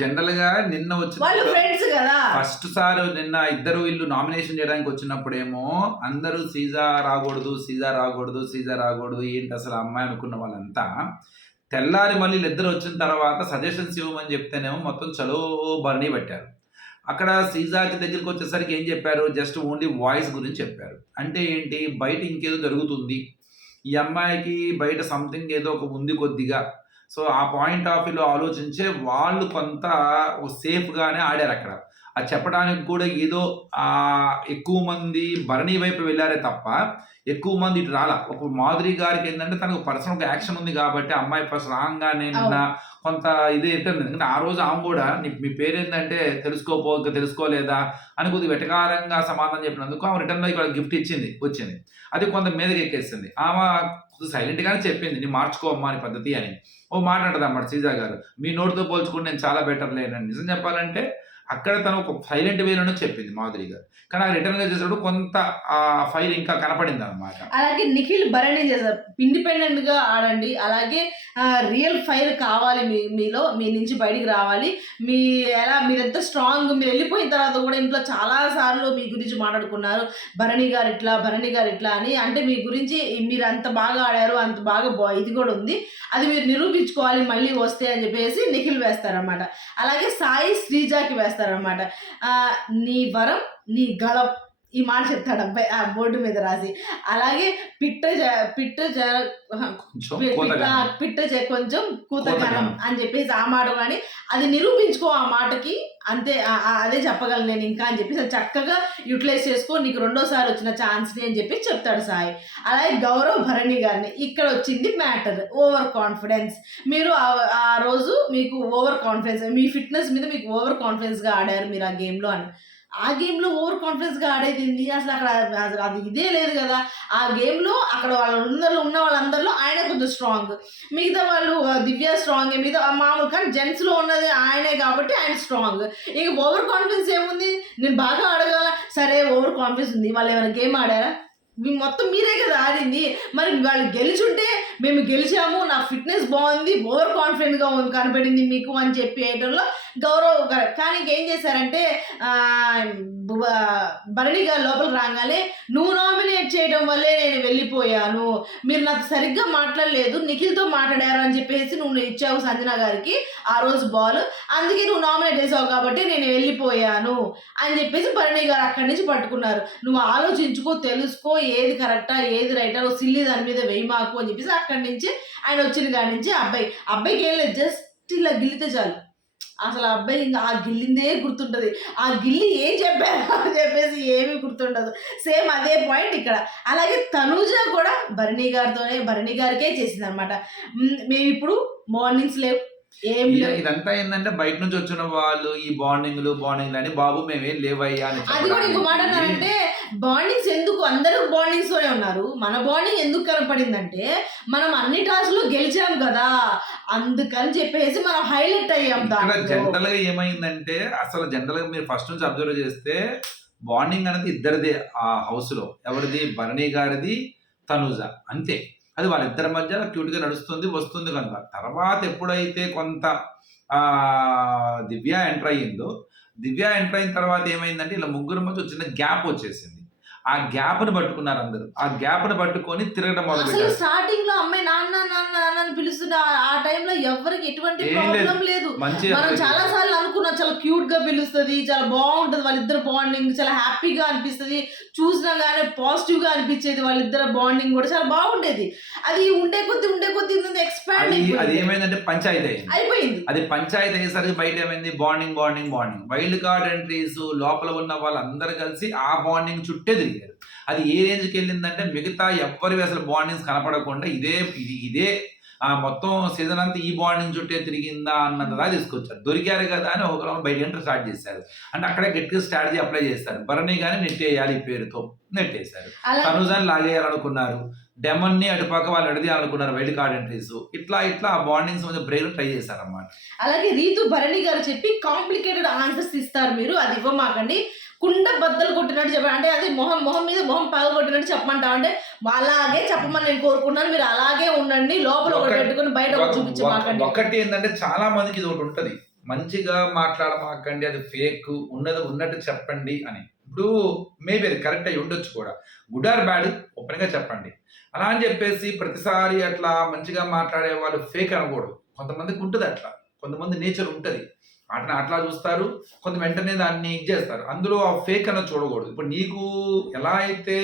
జనరల్ గా నిన్న వాళ్ళు ఫ్రెండ్స్ కదా, ఫస్ట్ సార్ నిన్న ఇద్దరు వీళ్ళు నామినేషన్ చేయడానికి వచ్చినప్పుడేమో అందరూ సీజా రాకూడదు ఏంటి అసలు అమ్మాయి అనుకున్న వాళ్ళంతా, తెల్లారి మళ్ళీ ఇద్దరు వచ్చిన తర్వాత సజెషన్స్ ఇవ్వమని చెప్తేనేమో మొత్తం చలో బర్నీ పెట్టారు. అక్కడ సీజాకి దగ్గరికి వచ్చేసరికి ఏం చెప్పారు, జస్ట్ ఓన్లీ వాయిస్ గురించి చెప్పారు. అంటే ఏంటి, బయట ఇంకేదో జరుగుతుంది, ఈ అమ్మాయికి బయట సంథింగ్ ఏదో ఒక ఉంది కొద్దిగా, సో ఆ పాయింట్ ఆఫ్ వ్యూలో ఆలోచించే వాళ్ళు కొంత సేఫ్గానే ఆడారు అక్కడ. అది చెప్పడానికి కూడా ఏదో ఎక్కువ మంది భరణి వైపు వెళ్ళారే తప్ప ఎక్కువ మంది ఇటు రాలా. ఒక మాధురి గారికి ఏంటంటే తనకు పర్సనల్ ఒక యాక్షన్ ఉంది కాబట్టి అమ్మాయి ఫస్ట్ రాగానే నిన్న కొంత ఇది ఎట్టింది. ఎందుకంటే ఆ రోజు ఆమె కూడా మీ పేరేంటంటే తెలుసుకోలేదా అని కొద్దిగా వెటకారంగా సమాధానం చెప్పినందుకు ఆమె రిటర్న్ ఇక్కడ గిఫ్ట్ వచ్చింది, అది కొంత మీదకి ఎక్కేస్తుంది. ఆమె సైలెంట్గానే చెప్పింది నీ మార్చుకోమ్మా అని పద్ధతి అని. ఓ మాట అంటది అన్నమాట సీజా గారు, మీ నోటితో పోల్చుకుంటే నేను చాలా బెటర్ లేనని. నిజం చెప్పాలంటే అక్కడ తను ఒక సైలెంట్ వేలోనే చెప్పింది మాధురి గారు, కానీ ఆ రిటర్న్ గా చేసినప్పుడు కొంత ఆ ఫైర్ ఇంకా కనపడింది అనమాట. అలాగే నిఖిల్ భరణి చేశారు, ఇండిపెండెంట్ గా ఆడండి, అలాగే రియల్ ఫైర్ కావాలి మీ నుంచి బయటికి రావాలి, మీరెంత స్ట్రాంగ్, మీరు వెళ్ళిపోయిన తర్వాత కూడా ఇంట్లో చాలా సార్లు మీ గురించి మాట్లాడుకున్నారు, భరణి గారు ఇట్లా అని, అంటే మీ గురించి మీరు అంత బాగా ఆడారు, అంత బాగా ఇది కూడా ఉంది, అది మీరు నిరూపించుకోవాలి మళ్ళీ వస్తే అని చెప్పేసి నిఖిల్ వేస్తారనమాట. అలాగే సాయి శ్రీజాకి వేస్తారనమాట, నీ వరం నీ గళం ఈ మాట చెప్తాడు అబ్బాయి ఆ బోర్డు మీద రాసి. అలాగే కొంచెం కూతగనం అని చెప్పేసి ఆ మాట కానీ అది నిరూపించుకో ఆ మాటకి అంతే, అదే చెప్పగలను నేను ఇంకా అని చెప్పేసి అది చక్కగా యూటిలైజ్ చేసుకో, నీకు రెండోసారి వచ్చిన ఛాన్స్ని అని చెప్పి చెప్తాడు సాయి. అలాగే గౌరవ్ భరణి గారిని ఇక్కడ వచ్చింది మ్యాటర్ ఓవర్ కాన్ఫిడెన్స్. మీరు ఆ రోజు మీకు ఓవర్ కాన్ఫిడెన్స్, మీ ఫిట్నెస్ మీద మీకు ఓవర్ కాన్ఫిడెన్స్గా ఆడారు మీరు ఆ గేమ్లో అని. ఆ గేమ్లో ఓవర్ కాన్ఫిడెన్స్గా ఆడేది అసలు అక్కడ అది ఇదే లేదు కదా. ఆ గేమ్లో అక్కడ వాళ్ళందరిలో ఉన్న వాళ్ళందరిలో ఆయన కొంచెం స్ట్రాంగ్, మిగతా వాళ్ళు దివ్య స్ట్రాంగ్, మిగతా మామూలు కానీ జెంట్స్లో ఉన్నది ఆయనే కాబట్టి ఆయన స్ట్రాంగ్. ఇక ఓవర్ కాన్ఫిడెన్స్ ఏముంది, నేను బాగా ఆడగల, సరే ఓవర్ కాన్ఫిడెన్స్ ఉంది. వాళ్ళు ఏమైనా గేమ్ ఆడారా? మొత్తం మీరే కదా ఆడింది. మరి వాళ్ళు గెలిచుంటే మేము గెలిచాము, నా ఫిట్నెస్ బాగుంది, ఓవర్ కాన్ఫిడెంట్గా కనపడింది మీకు అని చెప్పి వేయడంలో గౌరవ్. కానీ ఇంకేం చేశారంటే భరణి గారు లోపలికి రాగానే నువ్వు నామినేట్ చేయడం వల్లే నేను వెళ్ళిపోయాను, మీరు నాకు సరిగ్గా మాట్లాడలేదు, నిఖిల్తో మాట్లాడారు అని చెప్పేసి నువ్వు ఇచ్చావు సంజన గారికి ఆ రోజు బాల్, అందుకే నువ్వు నామినేట్ చేసావు కాబట్టి నేను వెళ్ళిపోయాను అని చెప్పేసి భరణి గారు అక్కడి నుంచి పట్టుకున్నారు. నువ్వు ఆలోచించుకో, తెలుసుకో, ఏది కరెక్టా ఏది రైటా, సిల్లి దాని మీద వేయమాకు అని చెప్పేసి అక్కడి నుంచి ఆయన వచ్చిన కాడి నుంచి అబ్బాయికి ఏం లేదు, జస్ట్ ఇలా గిల్లితే చాలు. అసలు ఆ అబ్బాయి ఇంకా ఆ గిల్లిందే గుర్తుంటుంది, ఆ గిల్లి ఏం చెప్పారు అని చెప్పేసి ఏమీ గుర్తుండదు. సేమ్ అదే పాయింట్ ఇక్కడ. అలాగే తనూజ కూడా భరణి గారికే చేసింది అనమాట. మేము ఇప్పుడు మార్నింగ్స్ లేవు ఏం లేదు, ఇదంతా ఏంటంటే బయట నుంచి వచ్చిన వాళ్ళు ఈ బాండింగ్లు అని బాబు మేమేం లేవయ్యా అని. అది కూడా ఇంకో మాట అన్నారంటే బాండింగ్స్ ఎందుకు, అందరూ బాండింగ్స్ లోనే ఉన్నారు, మన బాండింగ్ ఎందుకు కనపడిందంటే మనం అన్ని టాస్క్లు గెలిచాం కదా అందుకని చెప్పేసి మనం హైలైట్ అయ్యాం. జనరల్ గా ఏమైందంటే అసలు జనరల్ గా మీరు ఫస్ట్ నుంచి అబ్జర్వ్ చేస్తే బాండింగ్ అనేది ఇద్దరిదే ఆ హౌస్ లో, ఎవరిది, భరణి గారిది, తనూజ, అంతే. అది వాళ్ళిద్దరి మధ్య క్యూట్గా నడుస్తుంది వస్తుంది కనుక. తర్వాత ఎప్పుడైతే కొంత దివ్య ఎంటర్ అయిన తర్వాత ఏమైందంటే ఇలా ముగ్గురు మధ్య చిన్న గ్యాప్ వచ్చేసింది. ఆ గ్యాప్ ని పట్టుకున్నారు అందరూ, ఆ గ్యాప్ ని పట్టుకొని తిరగడం మొదలుపెట్టారు. స్టార్టింగ్ లో అమ్మాయి నాన్న అని పిలుస్తుంటే ఆ టైంలో ఎవరికి ఎటువంటి ప్రాబ్లం లేదు. మనం చాలా సార్లు అనుకున్నాం చాలా క్యూట్ గా పిలుస్తుంది, చాలా బాగుంటది వాళ్ళిద్దరు బాండింగ్, చాలా హ్యాపీగా అనిపిస్తుంది, చూసినా కానీ పాజిటివ్ గా అనిపించేది, వాళ్ళిద్దరు బాండింగ్ కూడా చాలా బాగుండేది. అది ఉండే కొద్ది ఎక్స్పాండ్ అది ఏమైందంటే పంచాయతీ అయిపోయింది. అది పంచాయతీ అయ్యేసరికి బయట ఏమైంది, బాండింగ్ వైల్డ్ కార్డ్ ఎంట్రీస్ లోపల ఉన్న వాళ్ళందరూ కలిసి ఆ బాండింగ్ చుట్టే తిరిగారు. అది ఏ రేంజ్కి వెళ్ళిందంటే మిగతా ఎవరివి అసలు బాండింగ్స్ కనపడకుండా ఇదే మొత్తం సీజన్ అంతా ఈ బాండింగ్ చుట్టే తిరిగిందా అన్నదా తీసుకొచ్చారు. దొరికారు కదా అని ఒక రౌండ్ బయట ఎంటర్ స్టార్ట్ చేశారు. అంటే అక్కడే గట్టిగా స్ట్రాటజీ అప్లై చేస్తారు. భరణి గాని నెట్టేయాలి ఈ పేరుతో నెట్టేశారు. తనుజాన్ని లాగేయాలనుకున్నారు, డెమన్ ని అటుపక్క వాళ్ళు ఎడదీయాలనుకున్నారు వైల్డ్ కార్డ్ ఎంట్రీస్. ఇట్లా ఆ బాండింగ్స్ మధ్య బ్రేక్ ట్రై చేశారు అన్నమాట. అలాగే రీతు భరణి గారు చెప్పి కాంప్లికేటెడ్ ఆన్సర్స్ ఇస్తారు, మీరు అది ఇవ్వమాకండి, కుండ బద్దలు కొట్టినట్టు చెప్పండి. అంటే అది మొహం మీద మొహం పగలు కొట్టినట్టు చెప్పమంటావు అంటే అలాగే చెప్పమని నేను కోరుకున్నాను, మీరు అలాగే ఉండండి, లోపల ఒకటి పెట్టుకుని బయట చూపించమాకండి. ఒకటి ఏంటంటే చాలా మందికి ఇది ఒకటి ఉంటది, మంచిగా మాట్లాడమాకండి, అది ఫేక్, ఉన్నట్టు చెప్పండి అని. ఇప్పుడు మేబీ అది కరెక్ట్ అయి ఉండొచ్చు కూడా, గుడ్ ఆర్ బ్యాడ్ ఓపెన్ గా చెప్పండి. అలా అని చెప్పేసి ప్రతిసారి అట్లా మంచిగా మాట్లాడే వాళ్ళు ఫేక్ అనకూడదు. కొంతమందికి ఉంటుంది అట్లా, కొంతమంది నేచర్ ఉంటుంది అట్లా చూస్తారు, కొంత వెంటనే దాన్ని చేస్తారు. అందులో ఆ ఫేక్ అన్నది చూడకూడదు. ఇప్పుడు నీకు ఎలా అయితే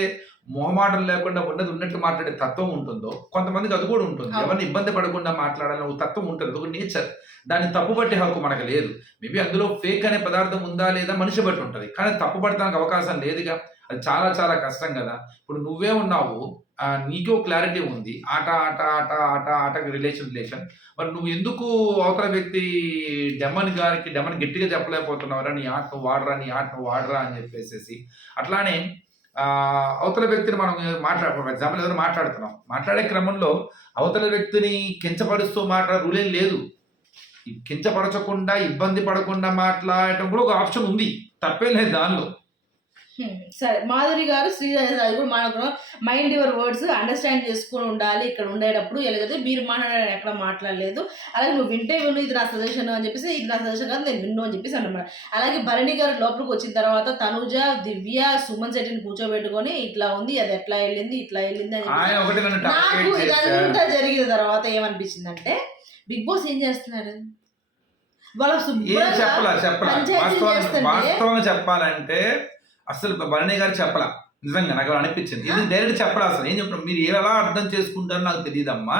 మొహమాటం లేకుండా ఉన్నట్టు మాట్లాడే తత్వం ఉంటుందో కొంతమందికి అది కూడా ఉంటుంది. ఎవరిని ఇబ్బంది పడకుండా మాట్లాడాలని తత్వం ఉంటుంది, ఒక నేచర్. దాన్ని తప్పుపట్టే హక్కు మనకు లేదు. మేబీ అందులో ఫేక్ అనే పదార్థం ఉందా లేదా మనిషి బట్టి ఉంటుంది, కానీ తప్పు పడటానికి అవకాశం లేదుగా. అది చాలా చాలా కష్టం కదా. ఇప్పుడు నువ్వే ఉన్నావు, నీకో క్లారిటీ ఉంది, ఆటకి రిలేషన్. మరి నువ్వు ఎందుకు అవతల వ్యక్తి డెమన్ గట్టిగా చెప్పలేకపోతున్నావురా, నీ ఆటను వాడరా అని చెప్పేసి. అట్లానే అవతల వ్యక్తిని మనం ఫర్ ఎగ్జాంపుల్ ఏదైనా మాట్లాడే క్రమంలో అవతల వ్యక్తిని కించపరుస్తూ రూల్ ఏం లేదు. కించపరచకుండా ఇబ్బంది పడకుండా మాట్లాడటం కూడా ఒక ఆప్షన్ ఉంది, తప్పేం లేదు దానిలో. సరే, మాధురి గారు శ్రీదేవి కూడా మాట్లాడుకున్నాం, మైండ్ యువర్ వర్డ్స్ అండర్స్టాండ్ చేసుకుని ఉండాలి ఇక్కడ ఉండేటప్పుడు. ఎలాగైతే మీరు మాట్లాడారు ఎక్కడ మాట్లాడలేదు, అలాగే నువ్వు వింటే విను, ఇది నా సజెషన్ అని చెప్పేసి, ఇది నా సజెషన్ కాదు నేను విన్ను అని చెప్పేసి అన్నమాట. అలాగే భరణి గారు లోపలికి వచ్చిన తర్వాత తనుజ, దివ్య, సుమన్ శెట్టిని కూర్చోబెట్టుకొని ఇట్లా ఉంది, అది ఎట్లా వెళ్ళింది ఇట్లా వెళ్ళింది అని. నాకు ఇదంతా జరిగిన తర్వాత ఏమనిపించింది అంటే బిగ్ బాస్ ఏం చేస్తున్నారు, వాస్తవంగా చెప్పాలంటే అసలు భరణి గారు చెప్పలా. నిజంగా నాకు అలా అనిపించింది. ఇది డైరెక్ట్ చెప్పలా అసలు. ఏం చెప్పడం మీరు ఎలా అర్థం చేసుకుంటారో నాకు తెలియదమ్మా.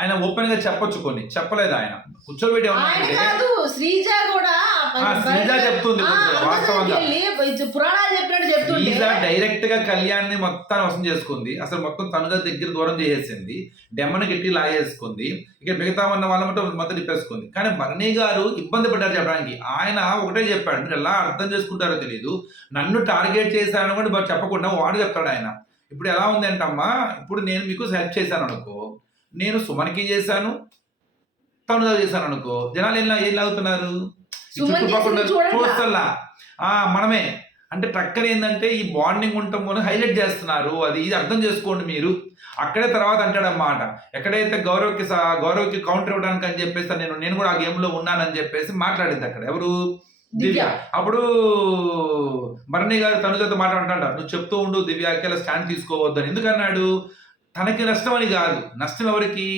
ఆయన ఓపెన్ గా చెప్పొచ్చు కొన్ని, చెప్పలేదు ఆయన. కూర్చోబెట్టి ఆయన ఏమన్నా కాదు, శ్రీజ కూడా శ్రీజ చెప్తుంది వాస్తవంగా. పురాణాలు చెప్పినట్టు చెప్తుంది. శ్రీజ డైరెక్ట్ గా కళ్యాణ్ని మొత్తం వశం చేసుకుంది. అసలు మొత్తం తనుగా దగ్గర దూరం చేసేసింది. డెమ్మని గట్టి లాగేసుకుంది. ఇక మిగతా ఉన్న వాళ్ళ మొత్తం తిప్పేసుకుంది. కానీ భరణి గారు ఇబ్బంది పడ్డారు చెప్పడానికి. ఆయన ఒకటే చెప్పాడు, మీరు ఎలా అర్థం చేసుకుంటారో తెలియదు, నన్ను టార్గెట్ చేశారని కూడా చెప్పకుండా వాడు చెప్తాడు ఆయన. ఇప్పుడు ఎలా ఉంది అంటమ్మా, ఇప్పుడు నేను మీకు హెల్ప్ చేశాను అనుకో, నేను సుమన్కి చేశాను, తనుగా చేశాను అనుకో, జనాలు ఏం లాగుతున్నారు చుట్టుపక్కల చూస్తల్లా మనమే అంటే ట్రక్కర్ ఏంటంటే ఈ బాండింగ్ ఉండటం వల్ల హైలైట్ చేస్తున్నారు. అది ఇది అర్థం చేసుకోండి మీరు. అక్కడే తర్వాత అంటాడన్నమాట, ఎక్కడైతే గౌరవ్కి కౌంటర్ ఇవ్వడానికి అని చెప్పేసి నేను కూడా ఆ గేమ్ లో ఉన్నానని చెప్పేసి మాట్లాడింది అక్కడ ఎవరు, దివ్య. అప్పుడు భరణి గారు తనుజతో మాట్లాడుతుంటాడు, నువ్వు చెప్తూ ఉండు దివ్యకి అలా స్టాండ్ తీసుకోవద్దని. ఎందుకన్నాడు, తనకి నష్టం అని కాదు, నష్టం ఎవరికి,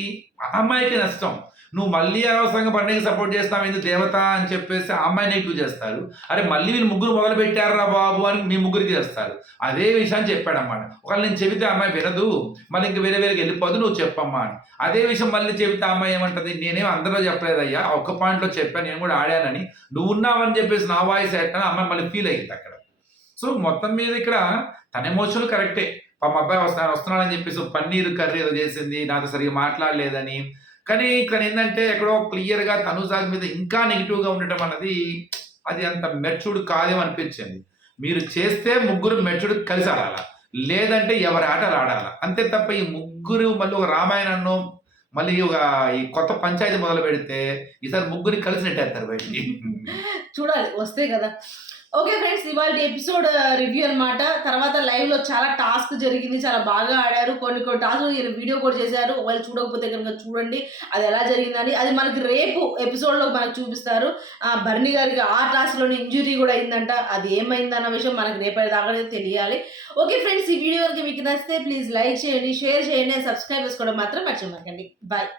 ఆ అమ్మాయికి నష్టం. నువ్వు మళ్ళీ అనవసరంగా భరణికి సపోర్ట్ చేస్తావు, ఎందుకు దేవత అని చెప్పేసి ఆ అమ్మాయి నెగిటివ్ చేస్తారు. అరే మళ్ళీ వీళ్ళు ముగ్గురు మొదలు పెట్టారా బాబు అని మీ ముగ్గురికి చేస్తారు. అదే విషయాన్ని చెప్పాడన్నమాట. ఒకవేళ నేను చెబితే అమ్మాయి వినదు, మళ్ళీ ఇంక వేరే వెళ్ళిపోదు, నువ్వు చెప్పమ్మా అని. అదే విషయం మళ్ళీ చెబితే అమ్మాయి ఏమంటది, నేనేం అందరిలో చెప్పలేదయ్యా, ఒక్క పాయింట్లో చెప్పాను, నేను కూడా ఆడానని, నువ్వు ఉన్నావని చెప్పేసి నా వాయిస్ ఎట్టాను అమ్మాయి మళ్ళీ ఫీల్ అయ్యింది అక్కడ. సో మొత్తం మీద ఇక్కడ తన ఎమోషనల్ కరెక్టే. మా అబ్బాయి వస్తున్నాడని చెప్పేసి పన్నీరు కర్రీ ఏదో చేసింది, నాతో సరిగ్గా మాట్లాడలేదని. కానీ ఇక్కడ ఏంటంటే ఎక్కడో క్లియర్గా తనుజాగ్ మీద ఇంకా నెగిటివ్గా ఉండటం అన్నది అది అంత మెచ్యూర్డ్ కాదేమో అనిపించింది. మీరు చేస్తే ముగ్గురు మెచ్యూర్డ్ కలిసి ఆడాలా, లేదంటే ఎవరి ఆటలు ఆడాలా, అంతే తప్ప ఈ ముగ్గురు మళ్ళీ ఒక రామాయణంలో మళ్ళీ ఈ కొత్త పంచాయతీ మొదలు పెడితే ఈసారి ముగ్గురిని కలిసి నెట్టేస్తారు బయటికి. చూడాలి వస్తే కదా. ఓకే ఫ్రెండ్స్, ఇవాళ ఎపిసోడ్ రివ్యూ అనమాట. తర్వాత లైవ్లో చాలా టాస్క్ జరిగింది, చాలా బాగా ఆడారు. కొన్ని టాస్క్ వీడియో కూడా చేశారు. ఒకవేళ చూడకపోతే కనుక చూడండి అది ఎలా జరిగిందని. అది మనకి రేపు ఎపిసోడ్లో మనకు చూపిస్తారు. భరణి గారికి ఆ టాస్క్లోని ఇంజురీ కూడా అయిందంట. అది ఏమైందన్న విషయం మనకి రేపటి దాకా తెలియాలి. ఓకే ఫ్రెండ్స్, ఈ వీడియో కనుక మీకు నచ్చితే ప్లీజ్ లైక్ చేయండి, షేర్ చేయండి, సబ్స్క్రైబ్ చేసుకోవడం మాత్రం మర్చిపోకండి. బాయ్.